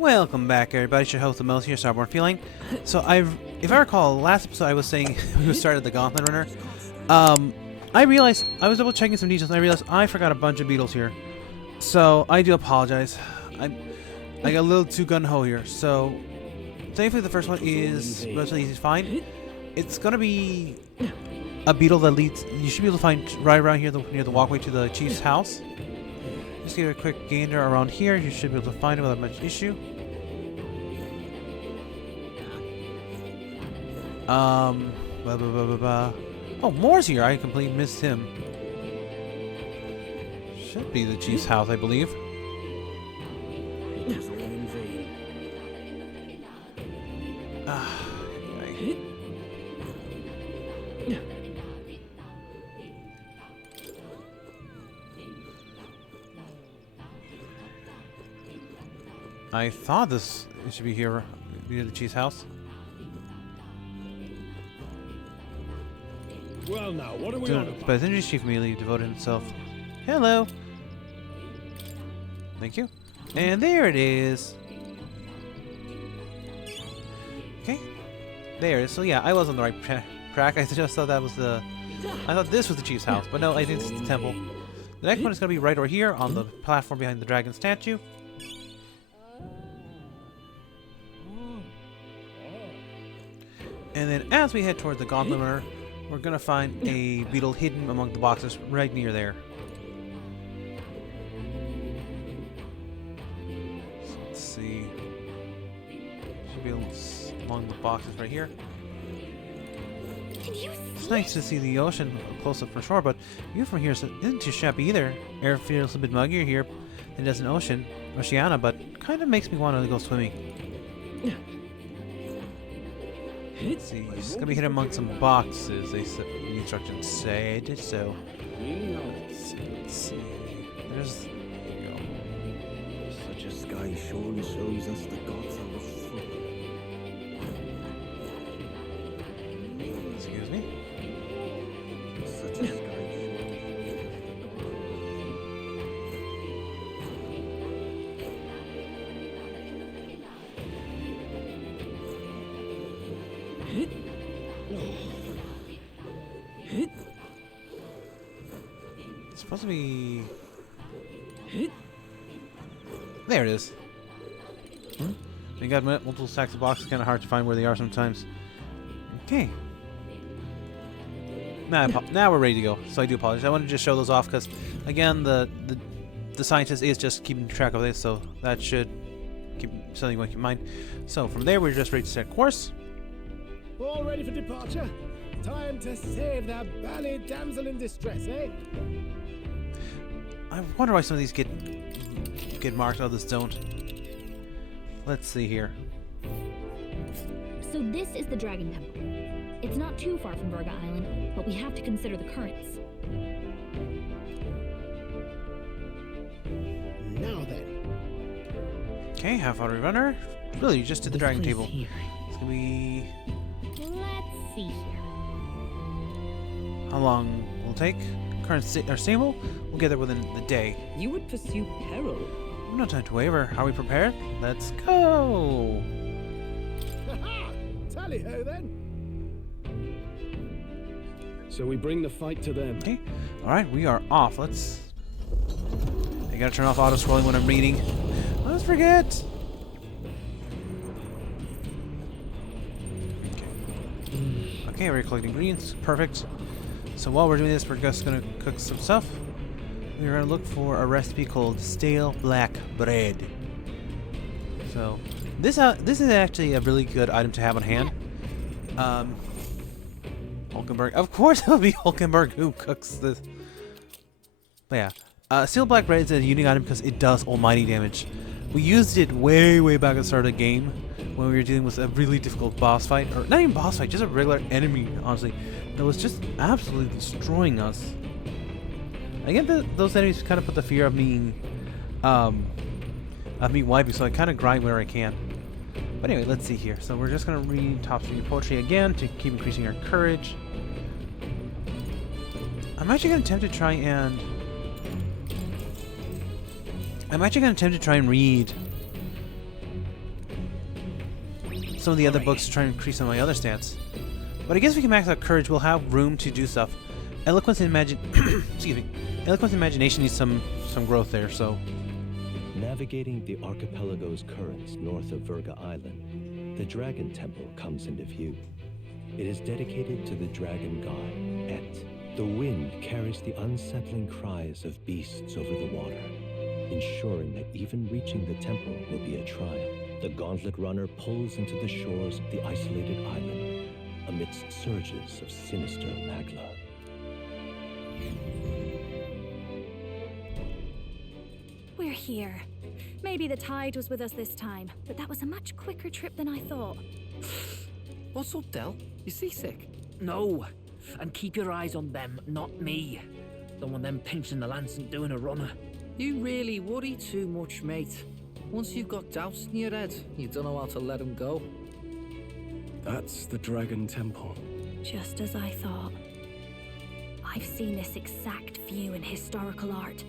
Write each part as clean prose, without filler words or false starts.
Welcome back, everybody. It's your host, the Mouse here, Starborn Feline. So, if I recall, last episode I was saying we started the Gauntlet Runner. I realized I was double checking some details, and I realized I forgot a bunch of beetles here. So I do apologize. I got a little too gun ho here. So, thankfully, the first one is relatively easy to find. It's gonna be a beetle that leads. You should be able to find right around here, near the walkway to the chief's house. Just give it a quick gander around here. You should be able to find it without much issue. Oh, Moore's here. I completely missed him. Should be the chief's house, I believe. I thought it should be here near the chief's house. Well, now, what are we on about? But the energy chief immediately devoted himself. Hello. Thank you. And there it is. Okay. There it is. So yeah, I was on the right track. I just thought that was the... I thought this was the chief's house, but no, I think it's the temple. The next one is going to be right over here on the platform behind the dragon statue. And then as we head towards the Gauntlet Runner, we're going to find a beetle hidden among the boxes right near there. So let's see. Should be along the boxes right here. It's nice to see the ocean close up from shore, but view from here isn't too shabby either. Air feels a bit muggier here than it does in Oceania, but kind of makes me want to go swimming. Let's see, it's gonna be hidden among some boxes, the instructions said, so... Let's see... There's... There you go. Such a sky surely shows us the gods are full. Excuse me? Such a sky It's supposed to be... There it is. We got multiple stacks of boxes, kind of hard to find where they are sometimes. Okay. Now we're ready to go, so I do apologize. I wanted to just show those off because, again, the scientist is just keeping track of this, so that should keep something you want to keep in mind. So from there, we're just ready to set course. All ready for departure? Time to save that bally damsel in distress, eh? I wonder why some of these get marked, others don't. Let's see here. So this is the Dragon Temple. It's not too far from Virga Island, but we have to consider the currents. Now then. Okay, how far do we run her? Really, just to the dragon table. Here. It's gonna be... Let's see here. How long will it take? Currents are stable. We'll get there within the day. You would pursue peril. No time to waver. Are we prepared? Let's go! Ha-ha! Tally-ho then. So we bring the fight to them. Okay. Alright, we are off. Let's... I gotta turn off auto-scrolling when I'm reading. Let's forget! Okay, we're collecting greens. Perfect. So while we're doing this, we're just gonna cook some stuff. We're gonna look for a recipe called stale black bread. So this is actually a really good item to have on hand. Hulkenberg, of course, it'll be Hulkenberg who cooks this. But yeah, stale black bread is a unique item because it does almighty damage. We used it way back at the start of the game when we were dealing with a really difficult boss fight, or not even boss fight, just a regular enemy, honestly, that was just absolutely destroying us. I get that those enemies kind of put the fear of me wiping, so I kind of grind where I can. But anyway, let's see here. So we're just gonna read top secret poetry again to keep increasing our courage. I'm actually gonna attempt to try and read some of the other books to try and increase some of my other stats. But I guess if we can max out courage, we'll have room to do stuff. Eloquence and excuse me. Eloquence and imagination needs some growth there, so. Navigating the archipelago's currents north of Virga Island, the Dragon Temple comes into view. It is dedicated to the dragon god, Et. The wind carries the unsettling cries of beasts over the water, ensuring that even reaching the temple will be a trial. The gauntlet runner pulls into the shores of the isolated island amidst surges of sinister magla. We're here. Maybe the tide was with us this time, but that was a much quicker trip than I thought. What's up, Del? You seasick? No. And keep your eyes on them, not me. Don't want them pinching the lance and doing a runner. You really worry too much, mate. Once you've got doubts in your head, you don't know how to let them go. That's the Dragon Temple. Just as I thought. I've seen this exact view in historical art.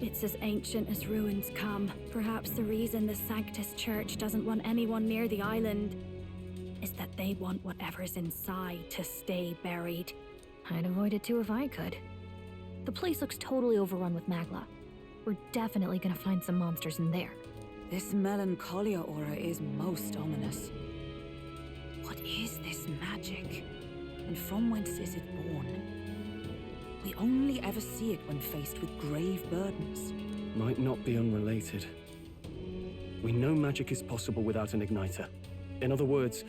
It's as ancient as ruins come. Perhaps the reason the Sanctus Church doesn't want anyone near the island is that they want whatever's inside to stay buried. I'd avoid it too if I could. The place looks totally overrun with magla. We're definitely gonna find some monsters in there. This melancholia aura is most ominous. What is this magic? And from whence is it born? We only ever see it when faced with grave burdens. Might not be unrelated. We know magic is possible without an igniter. In other words,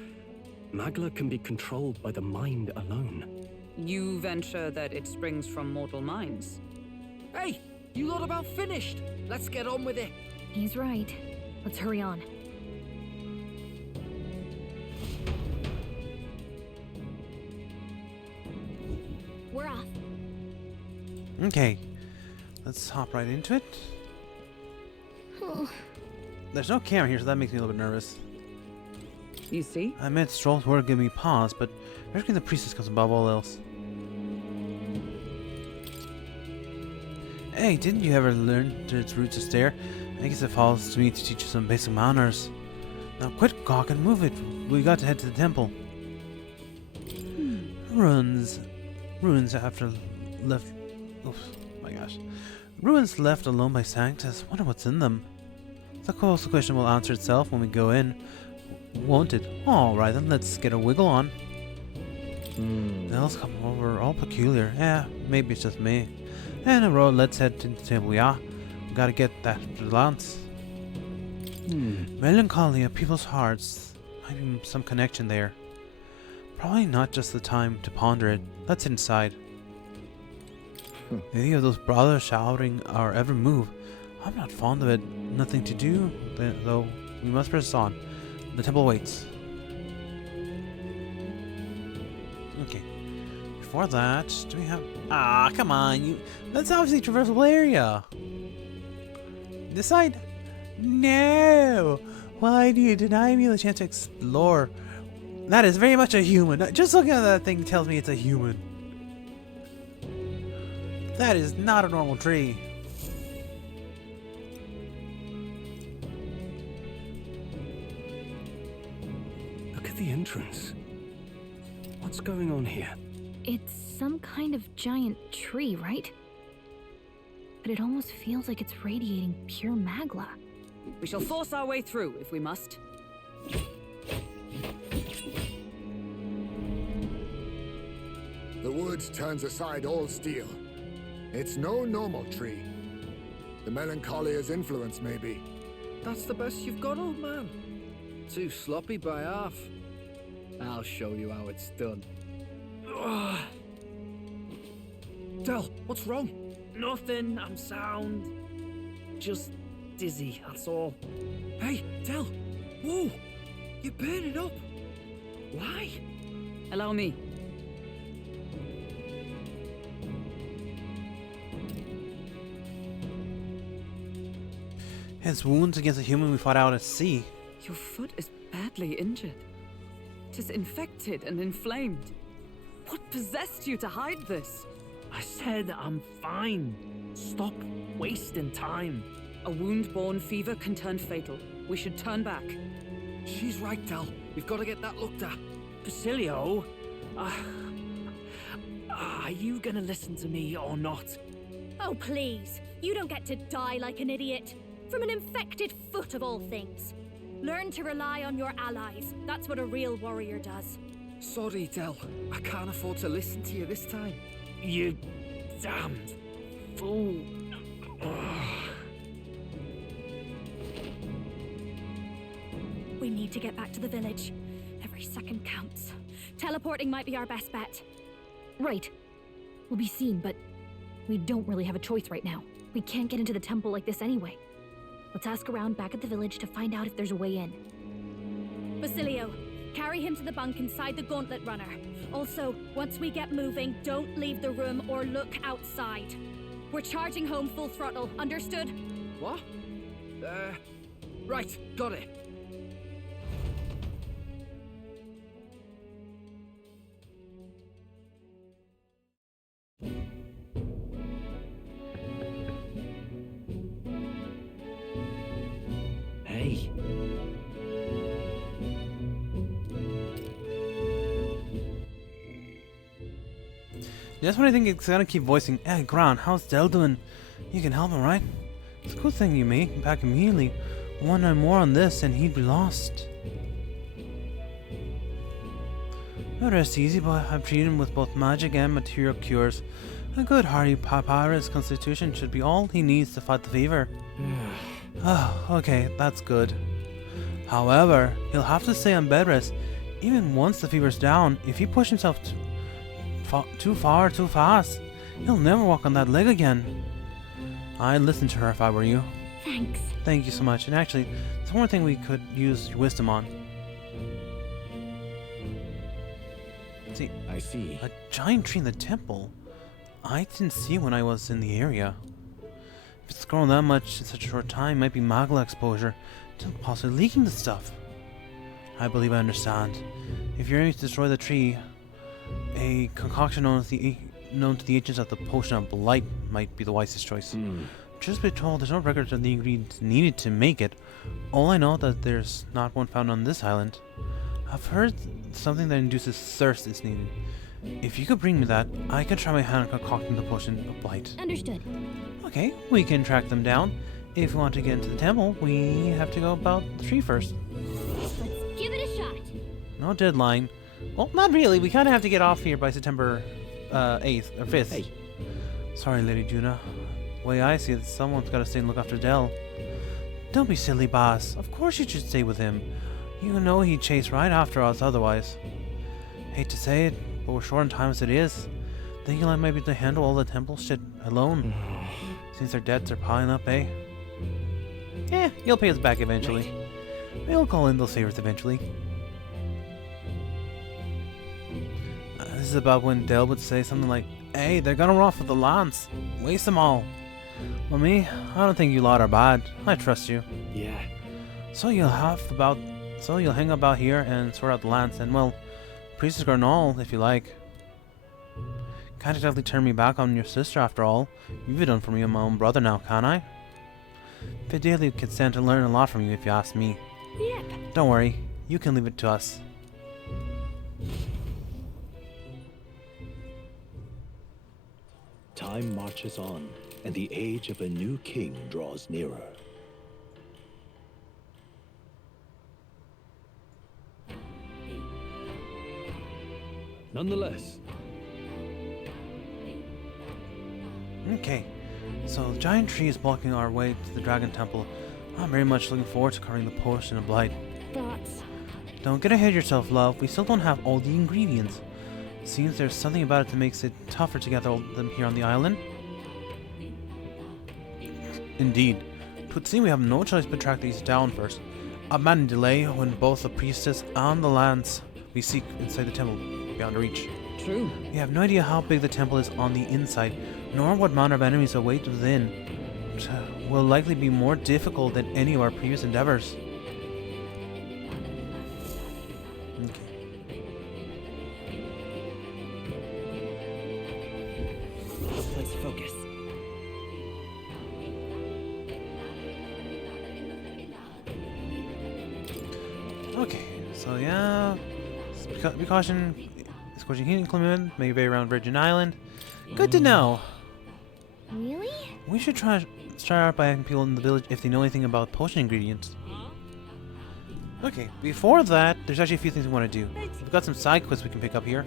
magla can be controlled by the mind alone. You venture that it springs from mortal minds? Hey, you lot about finished? Let's get on with it. He's right. Let's hurry on. We're off. Okay. Let's hop right into it. There's no camera here, so that makes me a little bit nervous. You see? I meant Stroll's word gave me pause, but rescuing the priestess comes above all else. Hey, didn't you ever learn to its roots to stare? I guess it falls to me to teach you some basic manners. Now quit gawking, move it. We got to head to the temple. Ruins after left. Oof, my gosh. Ruins left alone by Sanctus. Wonder what's in them. The closer question will answer itself when we go in, won't it? Alright then, let's get a wiggle on. The else come over all peculiar. Yeah, maybe it's just me. And a road, let's head to the temple, yeah? We gotta get that lance. Melancholy of people's hearts. Might be some connection there. Probably not just the time to ponder it. Let's head inside. Any of those brothers shouting or ever move. I'm not fond of it. Nothing to do, though. We must press on. The temple waits. Okay. Before that, do we have... Ah, come on. That's obviously a traversable area. This side? No! Why do you deny me the chance to explore? That is very much a human. Just looking at that thing tells me it's a human. That is not a normal tree. Look at the entrance. What's going on here? It's some kind of giant tree, right? But it almost feels like it's radiating pure magla. We shall force our way through if we must. The woods turns aside all steel. It's no normal tree. The Melancholia's influence, maybe. That's the best you've got, old man. Too sloppy by half. I'll show you how it's done. Del, what's wrong? Nothing, I'm sound. Just dizzy, that's all. Hey, Del! Whoa! You're burning up! Why? Allow me. His wounds against a human we fought out at sea. Your foot is badly injured. It is infected and inflamed. What possessed you to hide this? I said I'm fine. Stop wasting time. A wound-borne fever can turn fatal. We should turn back. She's right, Del. We've got to get that looked at. Basilio, are you gonna listen to me or not? Oh, please. You don't get to die like an idiot. From an infected foot of all things. Learn to rely on your allies. That's what a real warrior does. Sorry, Del. I can't afford to listen to you this time. You damned fool. We need to get back to the village. Every second counts. Teleporting might be our best bet. Right. We'll be seen, but we don't really have a choice right now. We can't get into the temple like this anyway. Let's ask around back at the village to find out if there's a way in. Basilio, carry him to the bunk inside the gauntlet runner. Also, once we get moving, don't leave the room or look outside. We're charging home full throttle, understood? What? Right, got it. Hey. That's what I think it's gonna keep voicing. Hey, Gran, how's Del doing? You can help him, right? It's a good thing you made him back immediately. One night more on this and he'd be lost. No rest easy, but I've treated him with both magic and material cures. A good hearty papyrus constitution should be all he needs to fight the fever. Oh, okay, that's good. However, he'll have to stay on bed rest, even once the fever's down. If he pushes himself too far, too fast, he'll never walk on that leg again. I'd listen to her if I were you. Thanks. Thank you so much. And actually, there's one more thing we could use your wisdom on. See, I see. a giant tree in the temple. I didn't see it when I was in the area. If it's grown that much in such a short time, it might be magla exposure, possibly leaking the stuff. I believe I understand. If you're aiming to destroy the tree, a concoction known to the ancients as the potion of blight might be the wisest choice. Just be told, there's no records of the ingredients needed to make it. All I know that there's not one found on this island. I've heard something that induces thirst is needed. If you could bring me that, I could try my hand on concocting the potion of blight. Understood. Okay, we can track them down. If we want to get into the temple, we have to go about the tree first. Let's give it a shot. No deadline. Well, not really. We kind of have to get off here by September 8th or 5th. Hey. Sorry, Lady Juna. The way I see it, someone's got to stay and look after Del. Don't be silly, boss. Of course you should stay with him. You know he'd chase right after us otherwise. Hate to say it, but we're short on time as it is. Thinking I might be able to handle all the temple shit alone. Since our debts are piling up, eh? Yeah, you'll pay us back eventually. We'll call in those favors eventually. This is about when Del would say something like, "Hey, they're gonna run off with the lance. Waste them all." Well, me, I don't think you lot are bad. I trust you. Yeah. So you'll hang about here and sort out the lance, and well, priestess garden all, if you like. Can't exactly turn me back on your sister after all. You've done for me and my own brother now, can I? Fidelia could stand to learn a lot from you if you ask me. Yep. Don't worry, you can leave it to us. Time marches on, and the age of a new king draws nearer. Nonetheless, Okay, so the giant tree is blocking our way to the Dragon Temple. I'm very much looking forward to covering the potion of blight. Thoughts? Don't get ahead of yourself, love. We still don't have all the ingredients. Seems there's something about it that makes it tougher to gather all of them here on the island. Indeed. It would seem we have no choice but track these down first. A man delay when both the priestess and the lance we seek inside the temple beyond reach. True. We have no idea how big the temple is on the inside, nor what manner of enemies await within. It will likely be more difficult than any of our previous endeavors. Let's focus. Okay, so yeah, be caution. Scorching heat inclement may vary around Virgin Island. Good to know. Really? We should start out by asking people in the village if they know anything about potion ingredients. Okay, before that, there's actually a few things we want to do. We've got some side quests we can pick up here,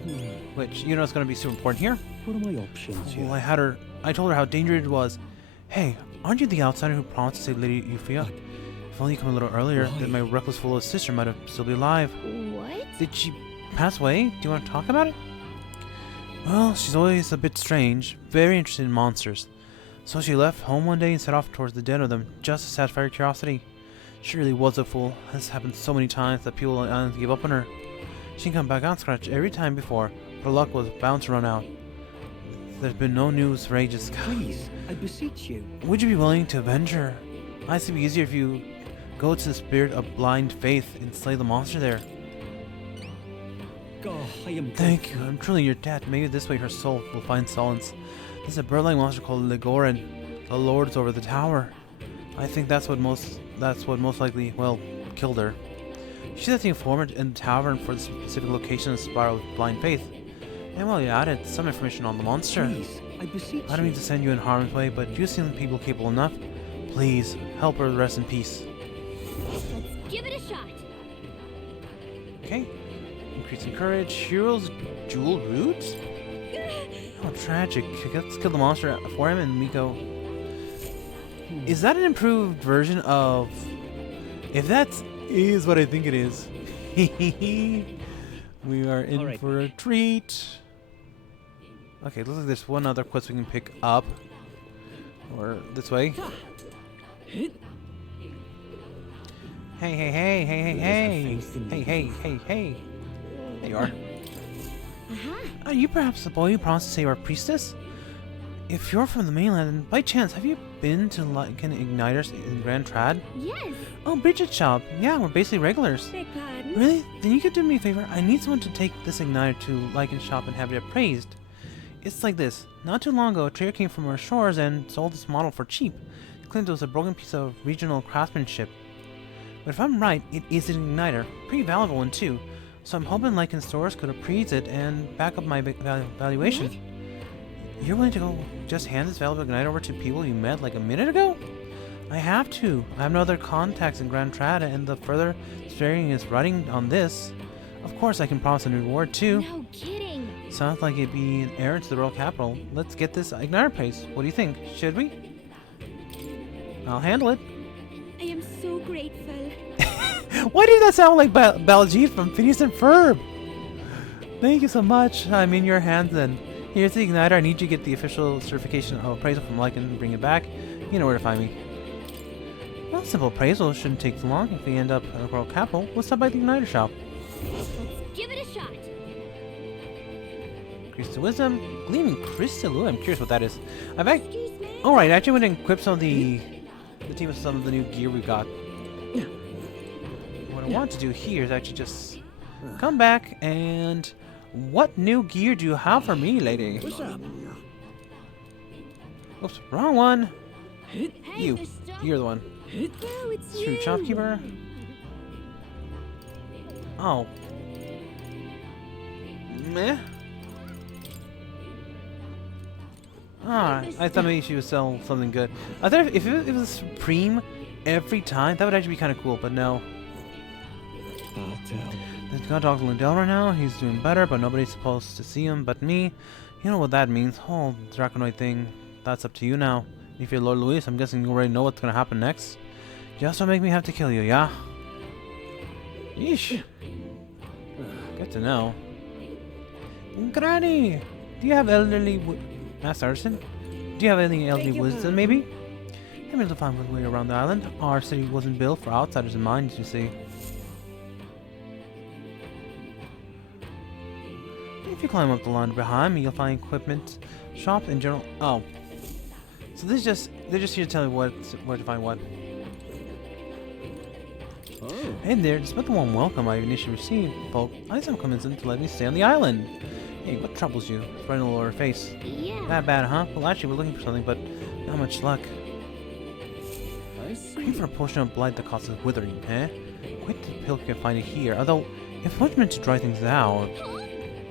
which you know is going to be super important here. What are my options here? Well, I told her how dangerous it was. Hey, aren't you the outsider who promised to save Lady Euphia? If only you come a little earlier, then my reckless fool of sister might have still be alive. What? Did she pass away? Do you want to talk about it? Well, she's always a bit strange, very interested in monsters. So she left home one day and set off towards the den of them, just to satisfy her curiosity. She really was a fool. This happened so many times that people on the island gave up on her. She can come back on scratch every time before, but her luck was bound to run out. There's been no news for ages. Please, I beseech you. Would you be willing to avenge her? I think it'd be easier if you go to the spirit of blind faith and slay the monster there. Oh, I am Thank you. I'm truly your dad. Maybe this way her soul will find solace. There's a bird-like monster called Legoran. The lords over the tower. I think that's what most likely, well, killed her. She's at the informant in the tavern for the specific location of the spiral of blind faith. And while you're at it, some information on the monster. Please, I beseech I don't mean to send you in harm's way, but do you seem people capable enough? Please, help her rest in peace. Let's give it a shot. Okay. Increasing courage. Hero's jewel roots? How tragic. Let's kill the monster for him and we go. Is that an improved version of... If that is what I think it is. We are in for a treat. Okay, looks like there's one other quest we can pick up. Or this way. Hey, hey, hey, hey, hey, hey. Hey, hey, hey, hey. There you are. Are you perhaps the boy who promised to save our priestess? If you're from the mainland, then by chance, have you been to Lycan Igniters in Grand Trad? Yes. Oh, Bridget's shop. Yeah, we're basically regulars. Beg pardon? Really? Then you could do me a favor. I need someone to take this igniter to Lycan's shop and have it appraised. It's like this. Not too long ago, a trader came from our shores and sold this model for cheap. He claimed it was a broken piece of regional craftsmanship. But if I'm right, it is an igniter. Pretty valuable one, too. So I'm hoping Lycan stores could appraise it and back up my valuation. What? You're willing to go just hand this valuable igniter over to people you met like a minute ago? I have to. I have no other contacts in Grand Trad, and the further steering is riding on this. Of course, I can promise a reward too. No kidding. Sounds like it'd be an errand to the royal capital. Let's get this igniter praise. What do you think? Should we? I'll handle it. I am so grateful. Why did that sound like Baljeet from Phineas and Ferb? Thank you so much. I'm in your hands then. Here's the igniter. I need you to get the official certification of appraisal from Lycan and bring it back. You know where to find me. Well, simple appraisal shouldn't take too long. If we end up at the royal capital, we'll stop by the igniter shop. Let's give it a shot. Increase the wisdom. Gleaming crystal. Ooh, I'm curious what that is. Excuse me? Alright, I actually went and equipped some of the team with some of the new gear we got. What I want to do here is actually just come back and... What new gear do you have for me, lady? What's up? Oops, wrong one. Hey, You. mister. You're the one. Oh, it's True you. shopkeeper. Oh. Meh. Alright, I thought maybe she would sell something good. I thought if it was Supreme every time, that would actually be kind of cool, but no. There's got Dr. Lindell right now. He's doing better, but nobody's supposed to see him but me. You know what that means. Oh, Draconoid thing. That's up to you now. If you're Lord Luis, I'm guessing you already know what's gonna happen next. Just don't make me have to kill you, yeah? Yeesh. Good to know. Granny! Do you have elderly Master Artisan? Do you have any elderly wisdom, maybe? I'm able to find my way around the island. Our city wasn't built for outsiders in mind, you see. If you climb up the ladder behind me, you'll find equipment, shops, in general. Oh. So this is just, they're just here to tell me where to find what. Oh. Hey there, despite the warm welcome I initially received, folk, I had some convincing to let me stay on the island. Hey, what troubles you? It's right all over her face. Yeah. That bad, huh? Well, actually, we're looking for something, but not much luck. I see. Looking for a potion of blight that causes withering, eh? quite the pill you can find it here. Although, if it's meant to dry things out,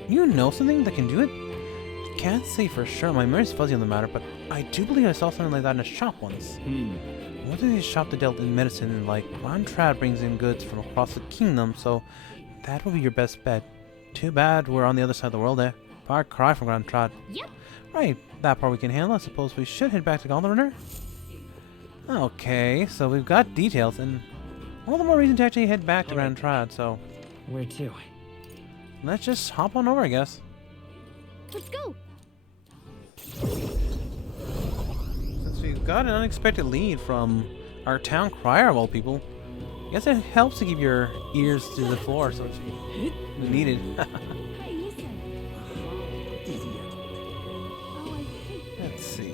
you know something that can do it? Can't say for sure. My memory's fuzzy on the matter, but I do believe I saw something like that in a shop once. What is a shop that dealt in medicine and like Grand Trad brings in goods from across the kingdom, so that would be your best bet. Too bad we're on the other side of the world there. Far cry from Grand Trad. Yep. Right, that part we can handle. I suppose we should head back to Gauntlet Runner. Okay, so we've got details, and all the more reason to actually head back to Grand Trad, so Where to? let's just hop on over, I guess. Let's go. Since we've got an unexpected lead from our town crier of all people, I guess it helps to keep your ears to the floor, so it's needed. Hey, listen. Oh, I think Let's see.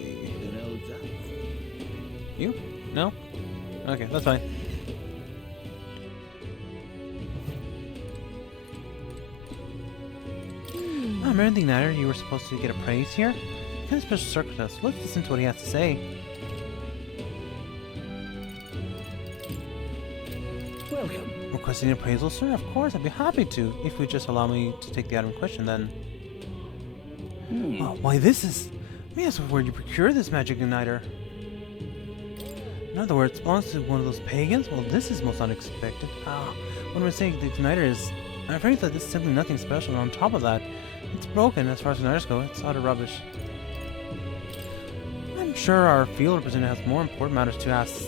You? No? Okay, that's fine. Ah, remember the night you were supposed to get appraised here? Kind of special circumstance. Let's listen to what he has to say. Welcome. Requesting an appraisal, sir? Of course, I'd be happy to, if you just allow me to take the item in question, then. Oh, why, this is... May I ask where you procure this magic igniter? In other words, it belongs to one of those pagans? Well, this is most unexpected. Ah, when we're saying the igniter is... I'm afraid that this is simply nothing special, and on top of that, it's broken as far as igniters go. It's utter rubbish. I'm sure our field representative has more important matters to ask...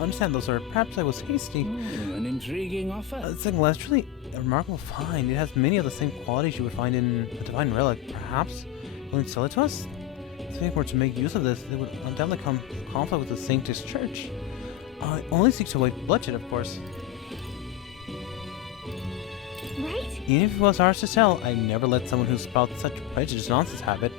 understand though, sir. Perhaps I was hasty. An intriguing offer. Second, it's truly a remarkable find. It has many of the same qualities you would find in a divine relic. Perhaps willing to sell it to us? If we were to make use of this, it would undoubtedly come in conflict with the Sanctus Church. I only seek to avoid bloodshed, of course. right. Even if it was ours to sell, I never let someone who spouts such prejudiced nonsense have it.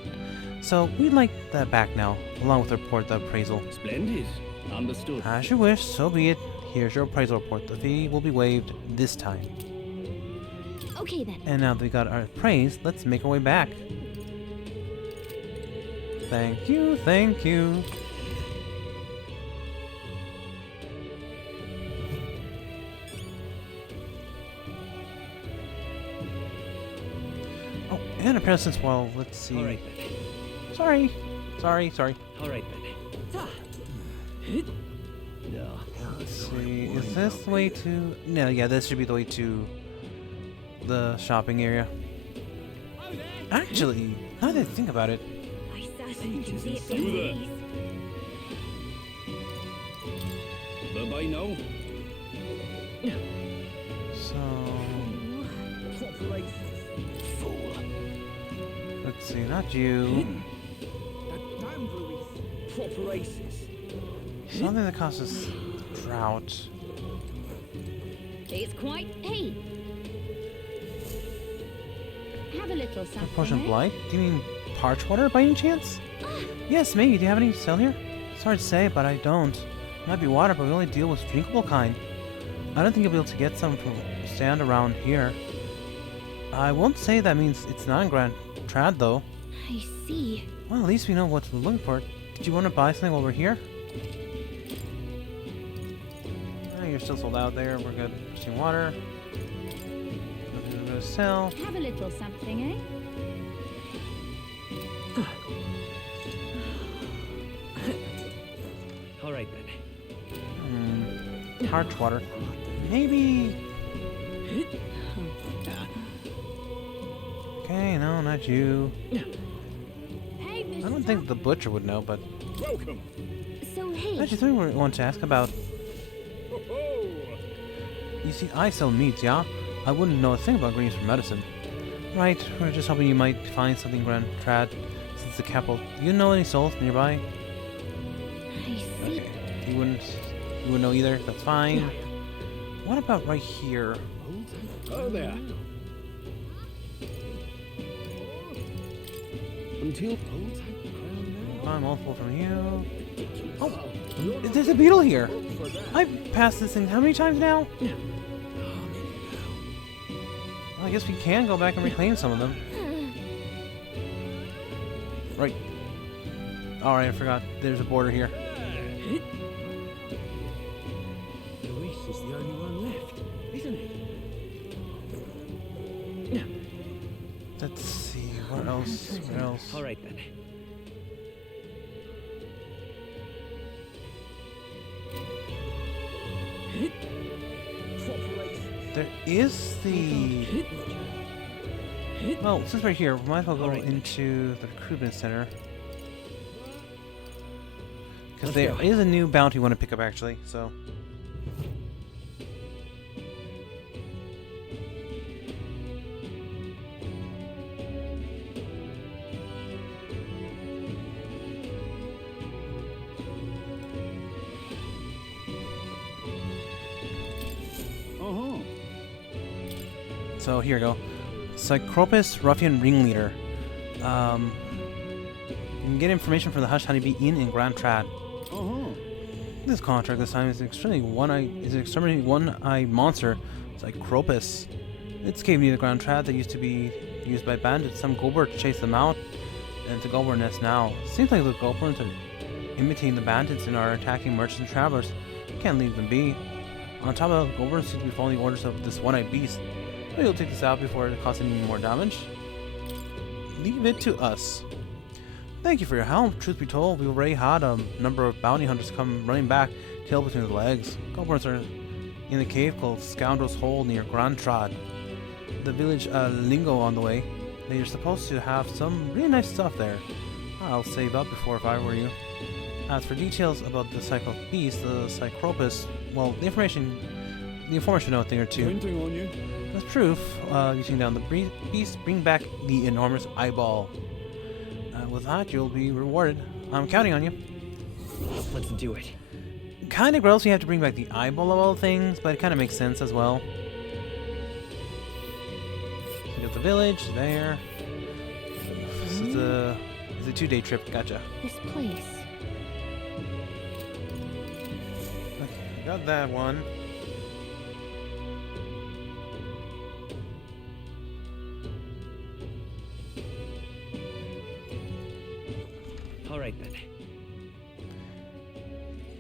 So we'd like that back now, along with the report of the appraisal. Splendid. Understood. As you wish, so be it. Here's your appraisal report. The fee will be waived this time. Okay then. And now that we got our praise, let's make our way back. Thank you, thank you. Oh, and a presence. Well, let's see. All right, Sorry. All right, then. No. Let's see. Is this the way to... No, yeah, this should be the way to the shopping area. Actually, now that I think about it, I certainly can see it being these. Bye-bye now. so... Let's see, not you. Something that causes drought. It's quite. Hey. Have a little A something. potion of eh? blight? Do you mean parch water by any chance? Yes, maybe. Do you have any to sell here? It's hard to say, but I don't. It might be water, but we only deal with drinkable kind. I don't think you'll be able to get some from stand around here. I won't say that means it's not in Grand Trad, though. I see. Well, at least we know what we're looking for. Did you want to buy something while we're here? Oh, you're still sold out there. We're good. Interesting water. Nothing to sell. Have a little something, eh? All right, then. Parch water. Maybe. Okay, no, not you. Hey, Mr. I don't think the butcher would know, but Welcome. So hey. actually, something we want to ask about. Ho-ho. You see, I sell meats, yeah? I wouldn't know a thing about greens for medicine. Right, we're just hoping you might find something Grand Trad, since the capital. You know any souls nearby? I see. Okay, you wouldn't know either. That's fine. What about right here? Oh there. Until Buy multiple from you. Oh, there's a beetle here. I've passed this thing how many times now? Well, I guess we can go back and reclaim some of them. Right. Alright, I forgot. There's a border here. Luis is the only one left. Where else? Where else? All right then. There is the... Well, since we're here, we might as well go into the recruitment center. Because there is a new bounty we want to pick up, actually, so... So here we go. Cycropus Ruffian Ringleader. You can get information from the Hush Honeybee Inn in Grand Trad. This contract this time is extremely one-eyed monster, Cycropus. It's cave near the Grand Trad that used to be used by bandits. Some goblins chase them out, and it's a goblin nest now. Seems like the goblins are imitating the bandits and are attacking merchants and travelers. Can't leave them be. On top of that, the goblins seem to be following the orders of this one-eyed beast. Maybe we'll take this out before it causes any more damage. Leave it to us. Thank you for your help. Truth be told, we already had a number of bounty hunters come running back, tail between the legs. Goblins are in the cave called Scoundrel's Hole near Grand Trad. The village Lingo on the way. They're supposed to have some really nice stuff there. I'll save up before if I were you. As for details about the cycle beast, the Cycropus, well, the information know a thing or two. Printing on you. As proof, using down the beast, bring back the enormous eyeball. With that, you'll be rewarded. I'm counting on you. Let's do it. Kind of gross you have to bring back the eyeball of all things, but it kind of makes sense as well. You got the village there. This is a 2-day trip. Gotcha. This place. Okay, got that one. Alright then.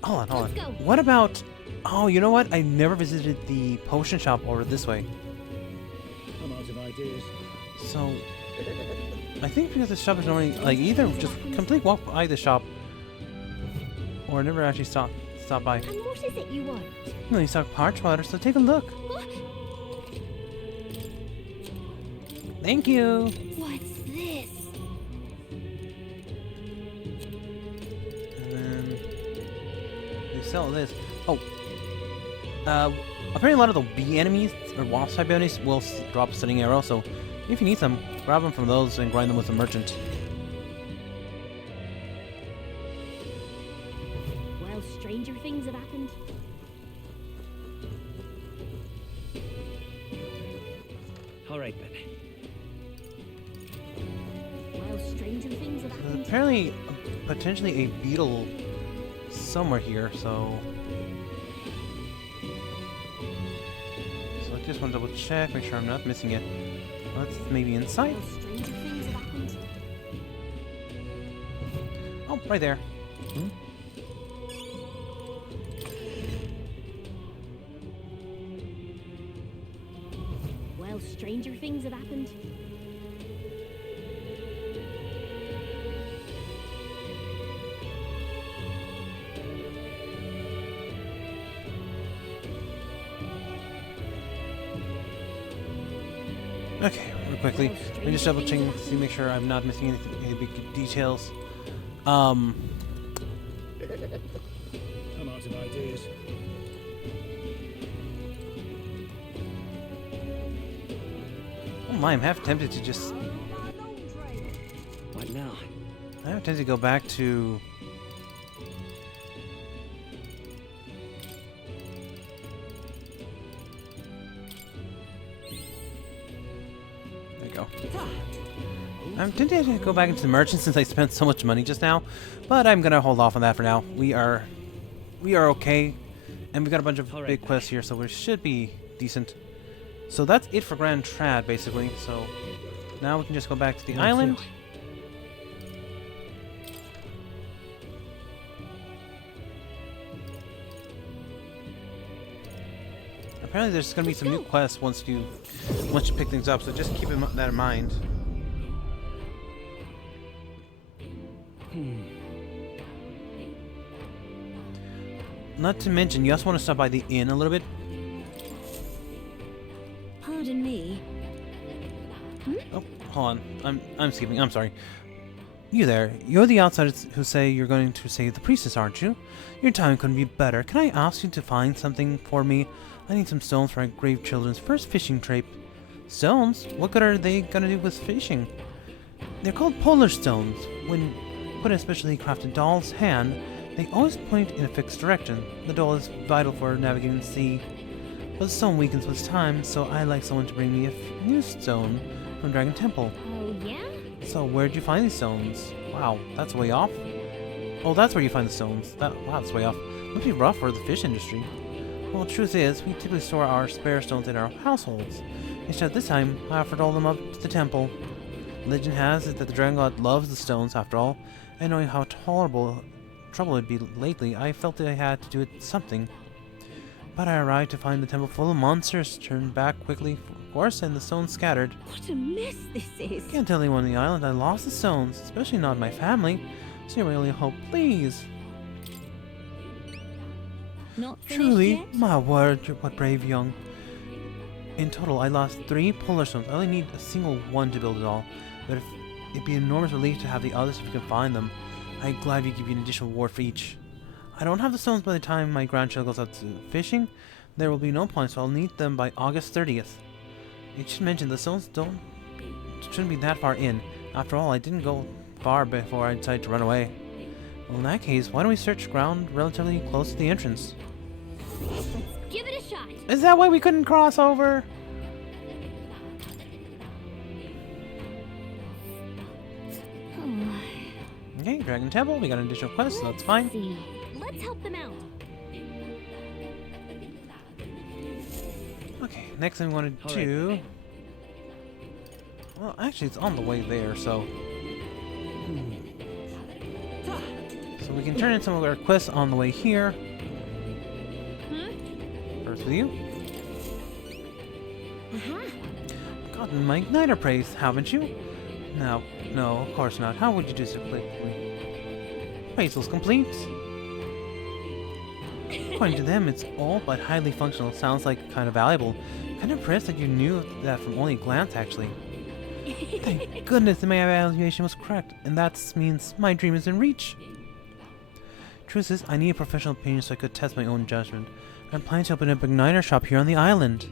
Hold on. Let's go. What about... Oh, you know what? I never visited the potion shop over this way. I'm out of ideas. So... I think because the shop is normally... Like, either just complete walk by the shop, or never actually stop by. And what is it you want? No, you stock parch water, so take a look. Thank you. What's this? And then they sell this. Oh, apparently a lot of the bee enemies or wasp type enemies will drop a stunning arrow. So if you need some, grab them from those and grind them with a merchant. Well, stranger things have happened. Alright then. Well, stranger things have happened. Apparently, potentially a beetle somewhere here. So I just want to double check, make sure I'm not missing it. Let's maybe inside. Well, stranger things have happened. Oh, right there. Well, stranger things have happened. Okay, real quickly. Let me just double check to make sure I'm not missing anything, any big details. I'm out of ideas. Oh my, I'm half tempted to just... What now? I'm tempted to go back to... There you go. I'm tempted to go back into the merchant since I spent so much money just now, but I'm gonna hold off on that for now. We are okay, and we got a bunch of big quests here, so we should be decent. So that's it for Grand Trad, basically. So now we can just go back to the island. Apparently, there's gonna be some new quests once you pick things up. So just keep that in mind. not to mention, you also want to stop by the inn a little bit. Pardon me. Oh, hold on. I'm skipping. I'm sorry. You there. You're the outsiders who say you're going to save the priestess, aren't you? Your time couldn't be better. Can I ask you to find something for me? I need some stones for our grave children's first fishing trip. Stones? What good are they gonna do with fishing? They're called polar stones. When put in a specially crafted doll's hand, they always point in a fixed direction. The doll is vital for navigating the sea. But the stone weakens with time, so I like someone to bring me a new stone from Dragon Temple. Oh, yeah? So where'd you find these stones? Wow, that's way off. Oh, that's where you find the stones. Wow, that's way off. Must be rough for the fish industry. Well, the truth is, we typically store our spare stones in our households. Instead, this time, I offered all them up to the temple. Legend has it that the Dragon God loves the stones, after all, and knowing how trouble it'd be lately, I felt that I had to do it something. But I arrived to find the temple full of monsters, turned back quickly, of course, and the stones scattered. What a mess this is. Can't tell anyone on the island I lost the stones, especially not my family. So you really hope, please. Not finished Truly, yet? my word, what brave young. In total, I lost 3 polar stones. I only need a single one to build it all. But it'd be an enormous relief to have the others if you can find them. I'd gladly give you an additional reward for each. I don't have the stones by the time my grandchild goes out to fishing. There will be no point, so I'll need them by August 30th. It should mention the stones shouldn't be that far in. After all, I didn't go far before I decided to run away. Well, in that case, why don't we search ground relatively close to the entrance? Let's give it a shot. Is that why we couldn't cross over? Okay, Dragon Temple, we got an additional quest, so that's fine. See. Let's help them out. Okay, next thing we want to do... Well, actually, it's on the way there, so... So we can turn in some of our quests on the way here. First with you. Gotten my Igniter praise, haven't you? No, of course not. How would you do so quickly? Appraisal's complete. According to them, it's all but highly functional. Sounds like kind of valuable. Kind of impressed that you knew that from only a glance, actually. Thank goodness that my evaluation was correct, and that means my dream is in reach. Truth is, I need a professional opinion so I could test my own judgment. I'm planning to open up an igniter shop here on the island.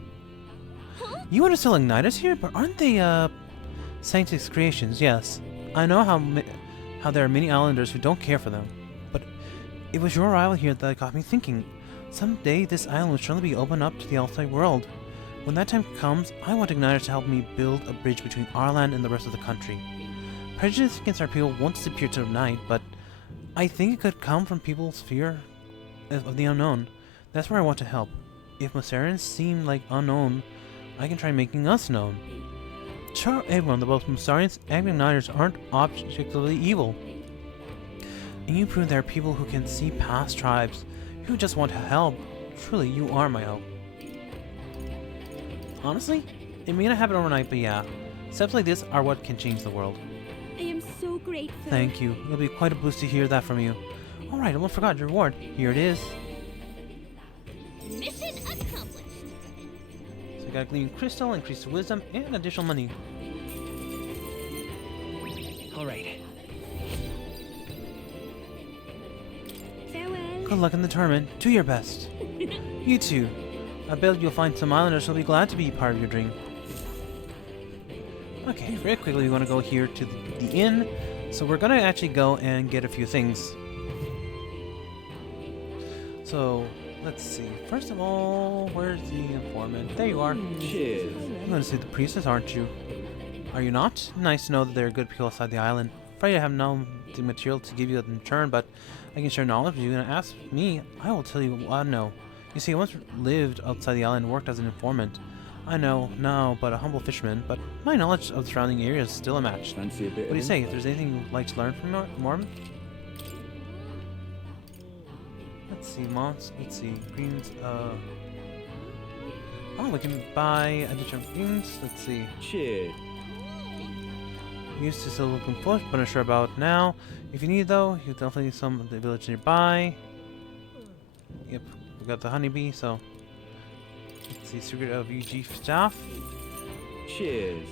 You want to sell igniters here? But aren't they, scientific creations? Yes. I know how there are many islanders who don't care for them. But it was your arrival here that got me thinking. Someday this island will surely be opened up to the outside world. When that time comes, I want igniters to help me build a bridge between our land and the rest of the country. Prejudice against our people won't disappear tonight, but I think it could come from people's fear of the unknown. That's where I want to help. If Mossarians seem like unknown, I can try making us known. Show everyone that both Mossarians and Igniters aren't objectively evil. And you prove there are people who can see past tribes, who just want to help. Truly, you are my hope. Honestly, it may not happen overnight, but yeah, steps like this are what can change the world. I am so grateful. Thank you. It'll be quite a boost to hear that from you. Alright, I almost forgot your reward. Here it is. Mission accomplished. So we got a gleaming crystal, increased wisdom, and additional money. Alright. Farewell. Good luck in the tournament. Do your best. You too. I bet you'll find some islanders who'll be glad to be part of your dream. Okay, very quickly we want to go here to the inn. So we're going to actually go and get a few things. So, let's see. First of all, where's the informant? There you are. Cheers. You're going to see the priestess, aren't you? Are you not? Nice to know that there are good people outside the island. Afraid I have no material to give you in return, but I can share knowledge with you. And ask me, I will tell you what I know. You see, I once lived outside the island and worked as an informant. I know, now but a humble fisherman, but my knowledge of the surrounding area is still unmatched. Fancy a bit What do you say? If there's anything you'd like to learn from Mormon? Let's see, let's see, greens, oh, we can buy additional greens, let's see. Cheers. Used to still looking foot, but unsure about now. If you need though, you definitely some of the village nearby. Yep, we got the honeybee, so... Let's see, secret of Ujif staff. Cheers.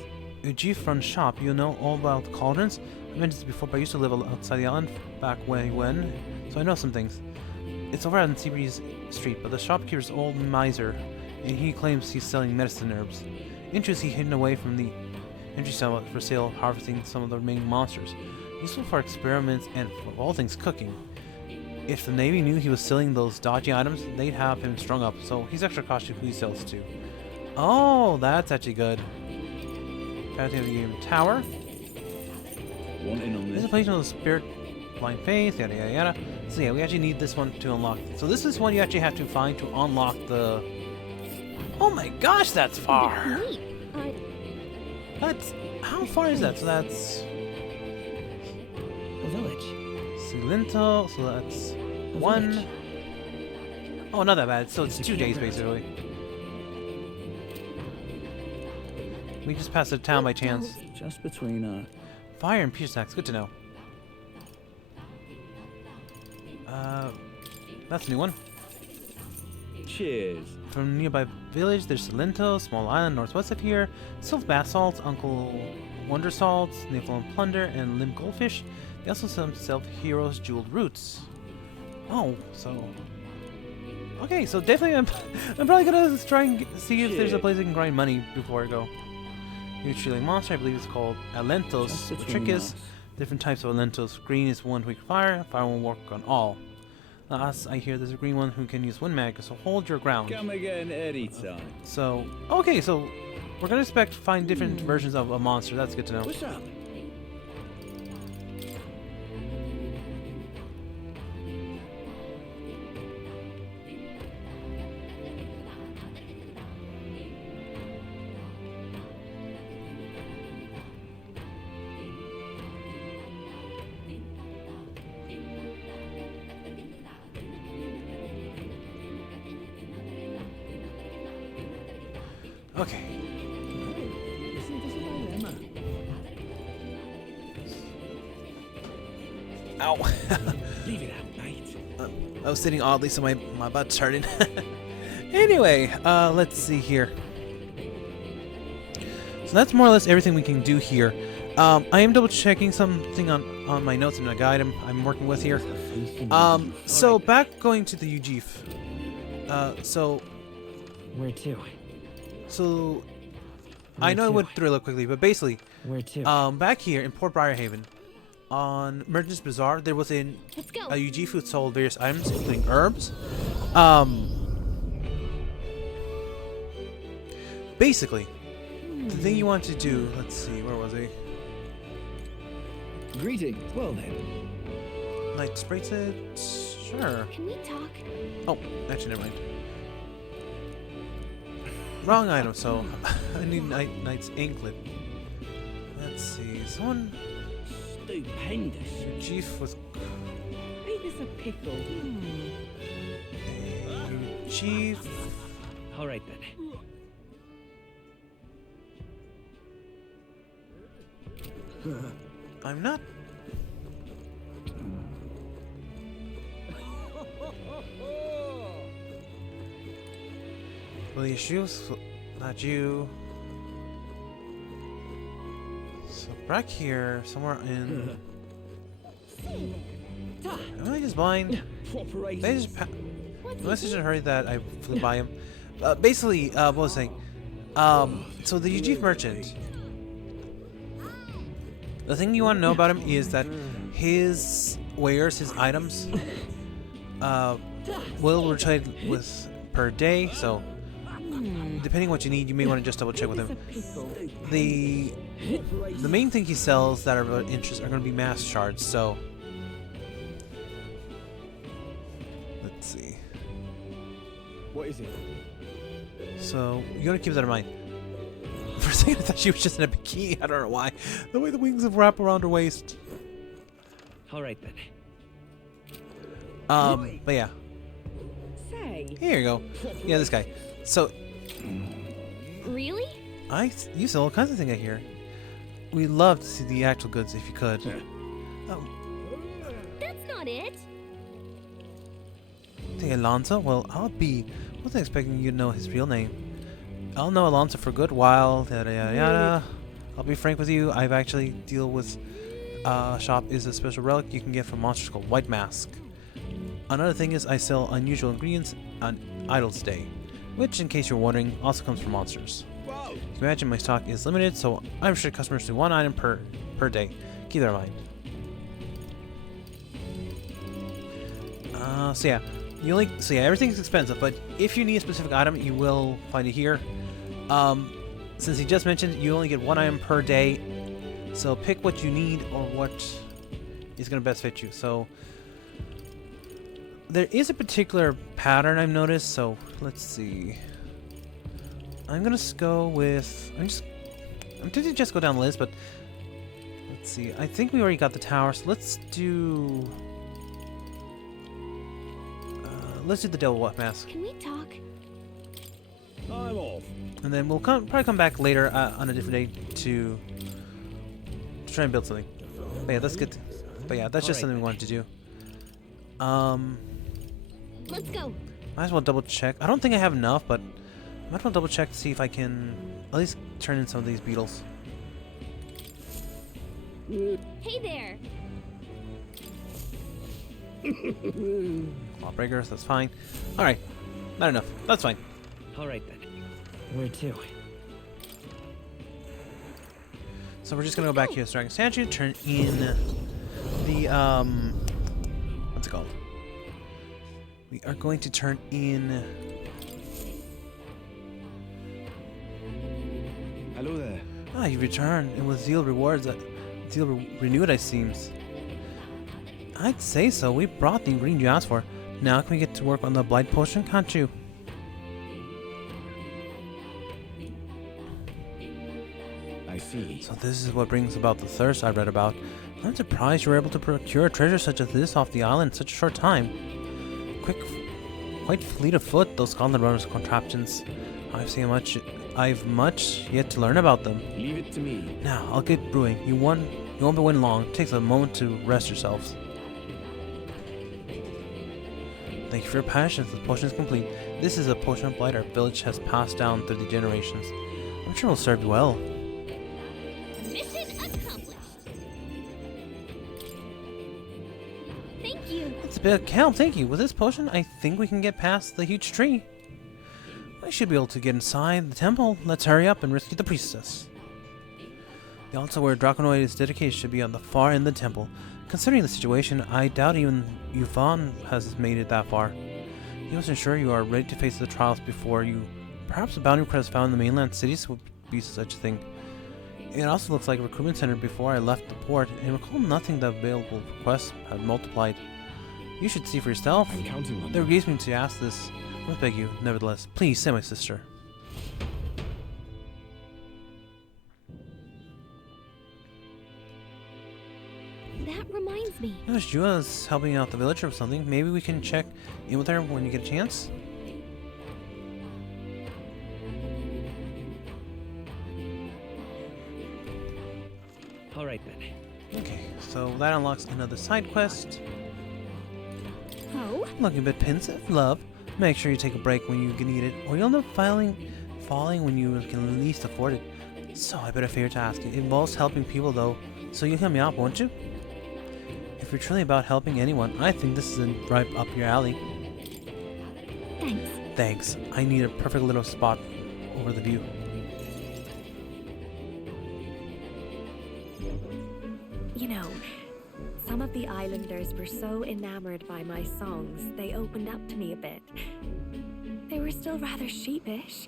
Ujif runs shop. You know all about cauldrons? I mentioned this before, but I used to live outside the island back when, so I know some things. It's over on Seabreeze Street, but the shopkeeper's old miser, and he claims he's selling medicine herbs. Interest he hidden away from the entry cell for sale, harvesting some of the remaining monsters. Useful for experiments and for all things cooking. If the Navy knew he was selling those dodgy items, they'd have him strung up, so he's extra cautious who he sells to. Oh, that's actually good. Fountain of the Game Tower. There's a place on the Spirit Blind Faith, yada yada yada. So yeah, we actually need this one to unlock. So this is one you actually have to find to unlock the... Oh my gosh, that's far! That's... How far is that? So that's... A village. Silinto, so that's... one... Oh, not that bad. So it's 2 days, basically. We just passed the town by chance. Just between, Fire and peach snacks, good to know. That's a new one. Cheers. From nearby village, there's Salento, small island northwest of here, Sylph bath salts, Uncle Wonder salts, Niflheim plunder, and Limb goldfish. They also sell heroes jeweled roots. Oh, so... Okay, so definitely I'm probably gonna try and see if there's a place I can grind money before I go. Huge tree-like monster, I believe it's called Alentos. The trick is, different types of Alentos. Green is one to weak fire, fire won't work on all. Last I hear there's a green one who can use wind magic, so hold your ground. Come again anytime. So, okay, so we're gonna expect to find different versions of a monster. That's good to know. what's up? Okay. Ow. Leave it out, mate. I was sitting oddly, so my butt's hurting. Anyway, let's see here. So that's more or less everything we can do here. I am double checking something on my notes and a guide I'm working with here. So back going to the Ujif. So Where to? So I know I went through it a little quickly, but basically, Where to? back here in Port Briarhaven, on Merchant's Bazaar, there was a Ujif who sold various items, including herbs. Basically, the thing you want to do, let's see, where was he? Greetings. Well then. Knight's bracelet, sure. Can we talk? Oh, actually, never mind. Wrong item, so I need Knight's anklet. Let's see, someone... Stupendous. Ujif with... Ain't this a pickle? Ujif... All right then. I'm not... Well, your shoes, not you. So back here, somewhere in... Am I just blind? They just unless there's a hurry that I flew by him. Basically, what was I saying? So the Ujif merchant. The thing you want to know about him is that his wares, his items, will rotate with per day. So depending what you need, you may want to just double check with him. The main thing he sells that are of interest are going to be mass shards. So let's see. What is it? So you got to keep that in mind. For a second, I thought she was just in a bikini. I don't know why. The way the wings have wrapped around her waist. All right then. But yeah. Say. Here you go. Yeah, this guy. So Really? you sell all kinds of things I hear. We'd love to see the actual goods if you could. That's not it. The Alonso? Well, wasn't expecting you to know his real name. I'll know Alonso for a good while, yada yada yada. I'll be frank with you, I've actually deal with shop is a special relic you can get from monsters called White Mask. Another thing is I sell unusual ingredients on Idle's Day, which, in case you're wondering, also comes from monsters. You can imagine my stock is limited, so I restrict customers to 1 item per day. Keep that in mind. So yeah, everything's expensive, but if you need a specific item, you will find it here. Since he just mentioned you only get 1 item per day, so pick what you need or what is going to best fit you. So there is a particular pattern I've noticed, so let's see. I'm gonna go with I'm tempted to just go down the list, but let's see. I think we already got the tower, so let's do the Devil What Mask. Can we talk? I'm off. And then we'll probably come back later on a different day to try and build something. But yeah, that's good. But yeah, that's just something we wanted to do. Let's go. Might as well double check. I don't think I have enough, but might as well double check to see if I can at least turn in some of these beetles. Hey there. Clawbreakers, that's fine. Alright, not enough. That's fine. All right then. Where to? So we're just gonna go back here to Dragon Statue, turn in the what's it called? We are going to turn in. Hello there. Ah, you returned, and with zeal rewards, renewed, I seems. I'd say so. We brought the ingredient you asked for. Now can we get to work on the blight potion, can't you? I see. So this is what brings about the thirst I read about. I'm surprised you were able to procure a treasure such as this off the island in such a short time. Quite fleet of foot, those Scotland runners' contraptions. I've much yet to learn about them. Leave it to me. Now, I'll get brewing. You won't be waiting long. It takes a moment to rest yourselves. Thank you for your passion. The potion is complete. This is a potion of blight our village has passed down through the generations. I'm sure it will serve you well. Mission accomplished. Thank you. It's a big help, thank you. With this potion, I think we can get past the huge tree. I should be able to get inside the temple. Let's hurry up and rescue the priestess. The altar where Draconoid is dedicated should be on the far end of the temple. Considering the situation, I doubt even Yvonne has made it that far. He must ensure you are ready to face the trials before you. Perhaps a bounty crest found in the mainland cities would be such a thing. It also looks like a recruitment center before I left the port, and recall nothing the available requests had multiplied. You should see for yourself. I'm counting on There you. grieves me to ask this. I must beg you, nevertheless, please send my sister. That reminds me. I wish Jua's helping out the villager or something. Maybe we can check in with her when you get a chance. All right then. Okay, so that unlocks another side quest. Oh? Looking a bit pensive, love. Make sure you take a break when you need it, or you'll end up falling when you can least afford it. So I better fear to ask you. It involves helping people though, so you'll help me out, won't you? If you're truly about helping anyone, I think this is right up your alley. Thanks. Thanks. I need a perfect little spot over the view. You know, some of the islanders were so enamored by my songs, they opened up to me a bit. They were still rather sheepish,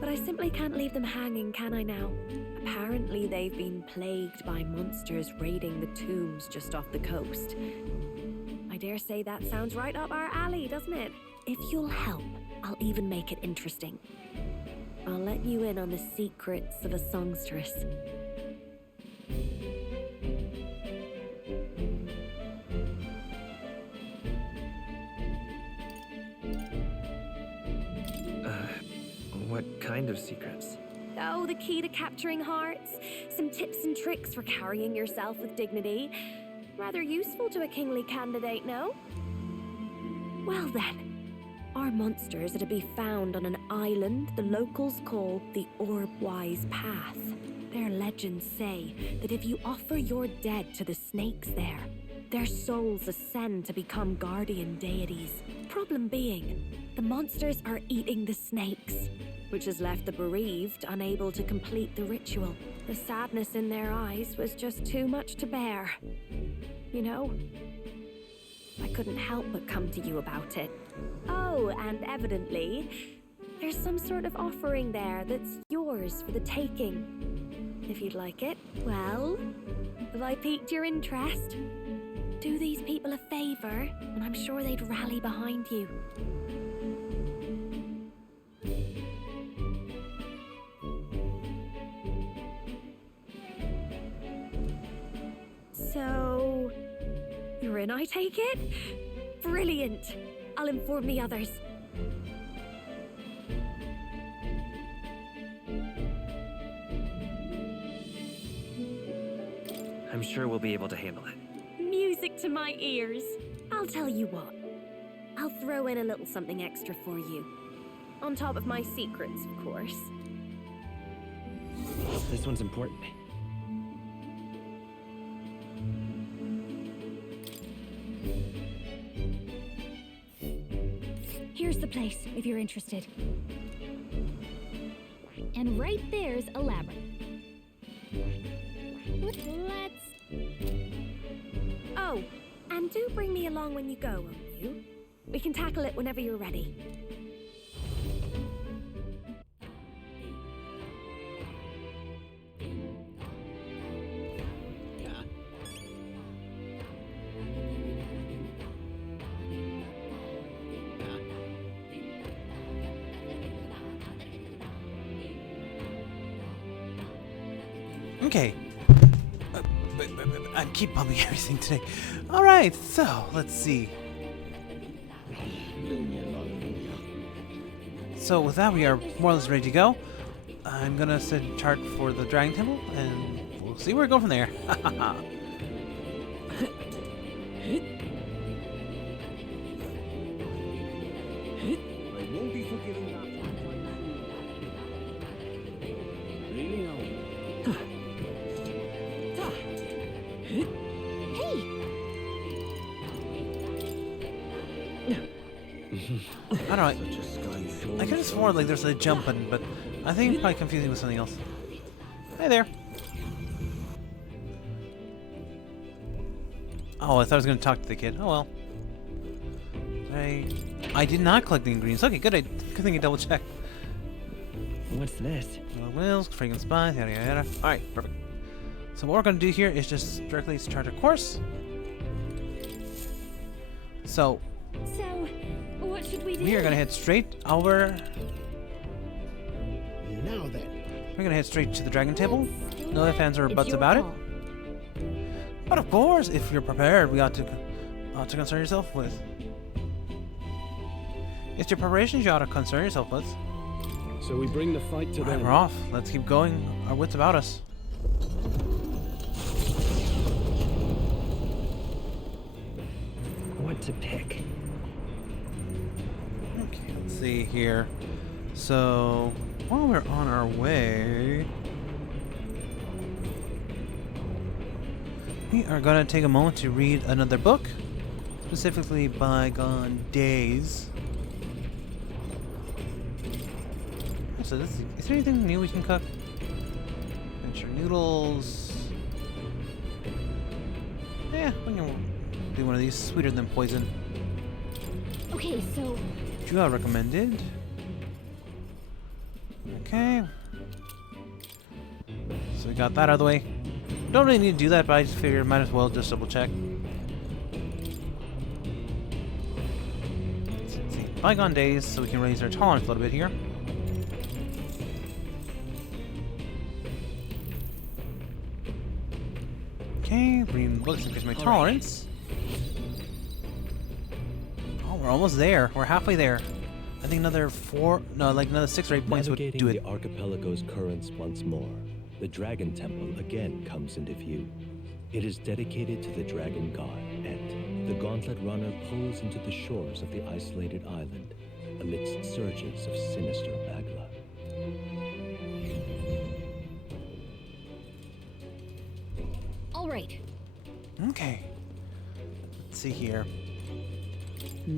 but I simply can't leave them hanging, can I now? Apparently they've been plagued by monsters raiding the tombs just off the coast. I dare say that sounds right up our alley, doesn't it? If you'll help, I'll even make it interesting. I'll let you in on the secrets of a songstress. What kind of secrets? Oh, the key to capturing hearts. Some tips and tricks for carrying yourself with dignity. Rather useful to a kingly candidate, no? Well then, are monsters that are to be found on an island the locals call the Orb-Wise Path. Their legends say that if you offer your dead to the snakes there, their souls ascend to become guardian deities. Problem being, the monsters are eating the snakes, which has left the bereaved unable to complete the ritual. The sadness in their eyes was just too much to bear. You know? I couldn't help but come to you about it. Oh, and evidently, there's some sort of offering there that's yours for the taking. If you'd like it, well, have I piqued your interest? Do these people a favor, and I'm sure they'd rally behind you. So, you're in, I take it? Brilliant! I'll inform the others. I'm sure we'll be able to handle it. Music to my ears. I'll tell you what. I'll throw in a little something extra for you. On top of my secrets, of course. This one's important. Here's the place, if you're interested. And right there's a labyrinth. Let's... Oh, and do bring me along when you go, won't you? We can tackle it whenever you're ready. Okay. I keep bumping everything today. Alright, so let's see. So with that, we are more or less ready to go. I'm gonna set a chart for the Dragon Temple, and we'll see where we go from there. I don't know. I could have sworn like there's a jump button, but I think it's probably confusing with something else. Hey there. Oh, I thought I was going to talk to the kid. Oh well. I did not collect the ingredients. Okay, good. Good thing I double checked. What's this? Wheels, freaking spies, yada yada yada. Alright, perfect. So what we're going to do here is just directly chart a course. So what should we do? we are going to head straight over. Now then. We're going to head straight to the Dragon Temple. No ifs, ands, or It's buts your about call. it. But of course, if you're prepared, we ought to concern yourself with. It's your preparations you ought to concern yourself with. So we bring the fight to Alright, them. we're off. Let's keep going. Our wits about us. What to pick? Okay, let's see here. So, while we're on our way, we are going to take a moment to read another book, specifically Bygone Days. So, is there anything new we can cook? Adventure noodles. Yeah, we can do one of these. Sweeter than poison. Okay, so Jua recommended. Okay. So we got that out of the way. Don't really need to do that, but I just figured might as well just double check. Let's see. Bygone Days, so we can raise our tolerance a little bit here. Okay, reading books increase my tolerance. Oh, we're almost there. We're halfway there. I think another 6 or 8 points would Navigating do the it. archipelago's currents once more, the Dragon Temple again comes into view. It is dedicated to the Dragon God, and the Gauntlet Runner pulls into the shores of the isolated island. amidst surges of sinister magla. All right. Okay. Let's see here.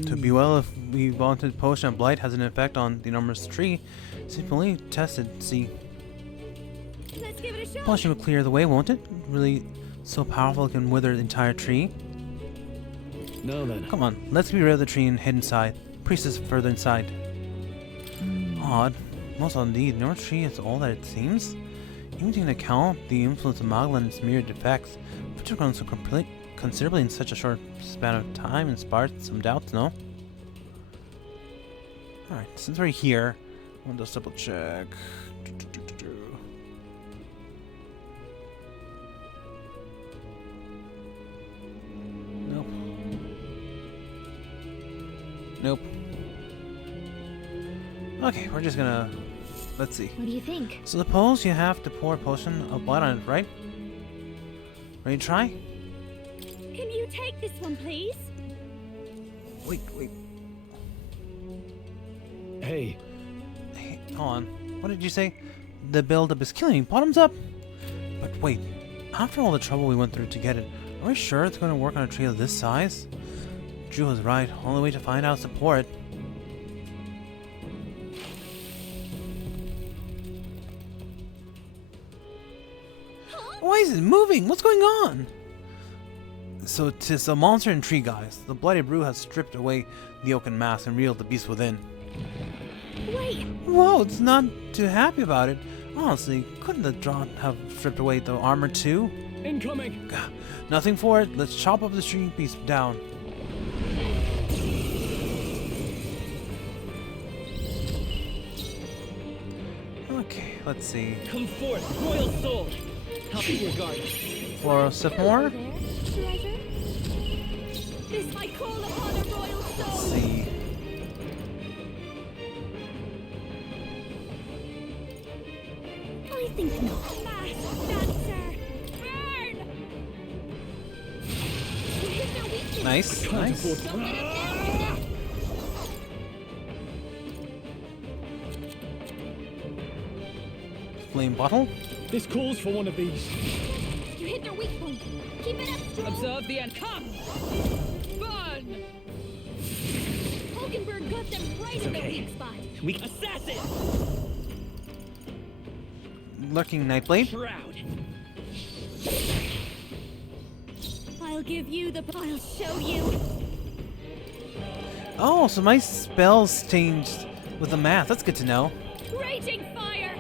To be well, if we wanted potion of blight has an effect on the enormous tree, simply test it. See. Let's give it a shot. Potion will clear the way, won't it? Really so powerful it can wither the entire tree? Now then. Come on, let's be rid of the tree and head inside. Priest is further inside. Odd. Most indeed, no tree is all that it seems. Even taking into account the influence of Magla and its myriad effects, but took on so considerably in such a short span of time inspired some doubts, no? Alright, since we're here, I want to double check. Nope. Nope. Okay, we're just gonna... Let's see. What do you think? So suppose you have to pour a potion of blood on it, right? Ready to try? Can you take this one, please? Wait. Hey, Hey, hold on. What did you say? The build-up is killing me. Bottoms up? But wait. After all the trouble we went through to get it, are we sure it's going to work on a tree of this size? Drew was right. Only way to find out is to pour it. Why is it moving? What's going on? So 'tis a monster and tree guys. The bloody brew has stripped away the oaken mask and revealed the beast within. Wait. Whoa, it's not too happy about it. Honestly, couldn't the draught have stripped away the armor too? incoming! Gah, nothing for it. Let's chop up the tree beast down. Okay, let's see. Come forth, royal soul. I'll be your guard. For Syphmore? There, treasure. This I call upon a royal soul. Let's see. I think not. Mass dancer. Burn! You hit their weakness. Nice, nice. Don't let it down. Flame bottle. This calls for one of these. You hit their weak point. Keep it up, strong. Observe the end. Come! Burn! Hulkenberg got them right in their weak spot. We assassin! Lurking Nightblade. Proud. I'll give you the... I'll show you. Oh, so my spells changed with the math. That's good to know. Raging fire.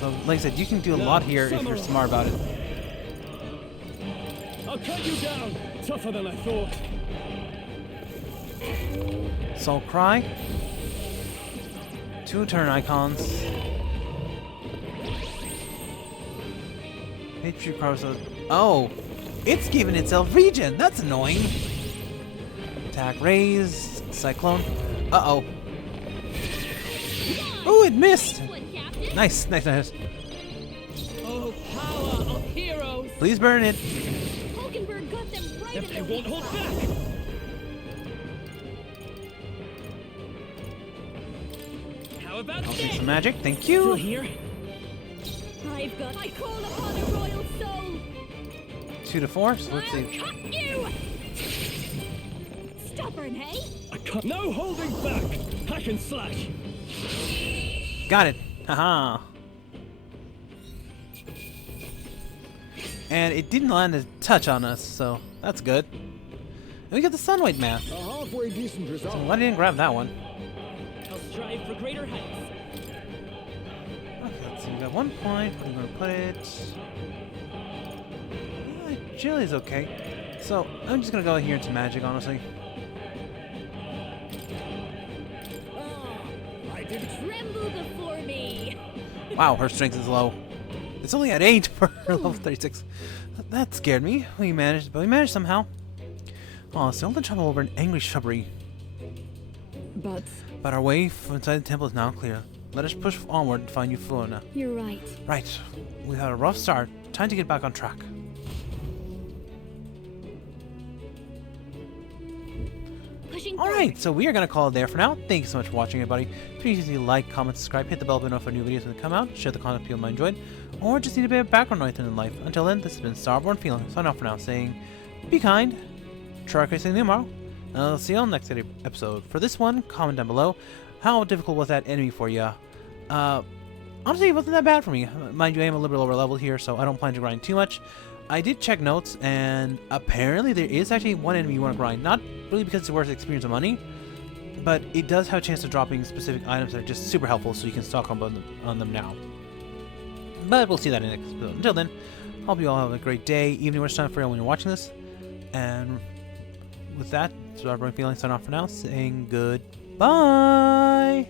So, like I said, you can do a lot here if you're smart about it. I'll cut you down! Tougher than I thought. Soul Cry. 2 turn icons. HP process. Oh! It's giving itself regen! That's annoying! Attack raise. Cyclone. Uh-oh. Oh, it missed! Nice, nice, nice. Oh, power of heroes! Please burn it. Hulkenberg got them right in They their won't weak hold spot. back! How about I'll this? take some magic. Thank Still you. here? I've got... I call upon a royal soul. 2 to 4. So let's I'll see. cut you. Stubborn, hey? I can't. No holding back! Hack and slash! Got it. Haha. And it didn't land a touch on us, so that's good. And we got the Sunlight math. A halfway decent result. So why didn't I grab that one? I'll strive for greater heights. Okay, let's see. We got 1 point. Where are we going to put it? Agility's okay. So I'm just going to go here into magic, honestly. I did Tremble before me. Wow, her strength is low. It's only at 8 for level 36. That scared me. We managed, but we managed somehow. Oh, it's the only trouble over an angry shrubbery. But But our way inside the temple is now clear. Let us push onward and find Euphona. You're right. Right. We had a rough start. Time to get back on track. Pushing Alright, so we are going to call it there for now. Thank you so much for watching, everybody. Please like, comment, subscribe, hit the bell button for new videos when they come out, share the content people might enjoy, or just need a bit of background noise in life. Until then, this has been Starborn Feline, signing off for now, saying, be kind, try facing tomorrow, and I'll see you on the next episode. For this one, comment down below, how difficult was that enemy for you? Honestly, it wasn't that bad for me. Mind you, I am a little bit lower level here, so I don't plan to grind too much. I did check notes, and apparently there is actually one enemy you want to grind. Not really because it's worth experience or money, but it does have a chance of dropping specific items that are just super helpful, so you can stock on them now. But we'll see that in the next episode. Until then, hope you all have a great day, evening, or time for when you're watching this. And with that, StarBornFeline signing off for now, saying goodbye.